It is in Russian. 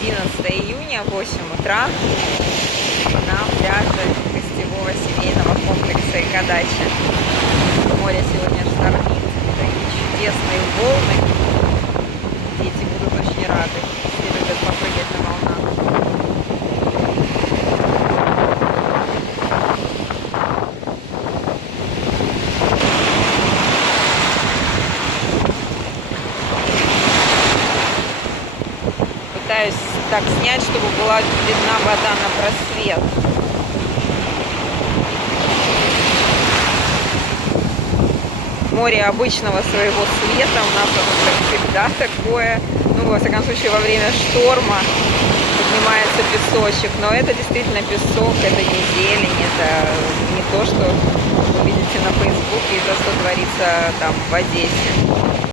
11 июня, 8 утра, на пляже гостевого семейного комплекса «Эко-дача». Море сегодня штормит, такие чудесные волны. Дети будут очень рады, все любят попрыгать на волнах. Пытаюсь так снять, чтобы была видна вода на просвет. Море обычного своего цвета, у нас оно всегда такое, ну, во всяком случае, во время шторма поднимается песочек, но это действительно песок, это не зелень, это не то, что вы видите на Фейсбуке, и то, что творится там в Одессе.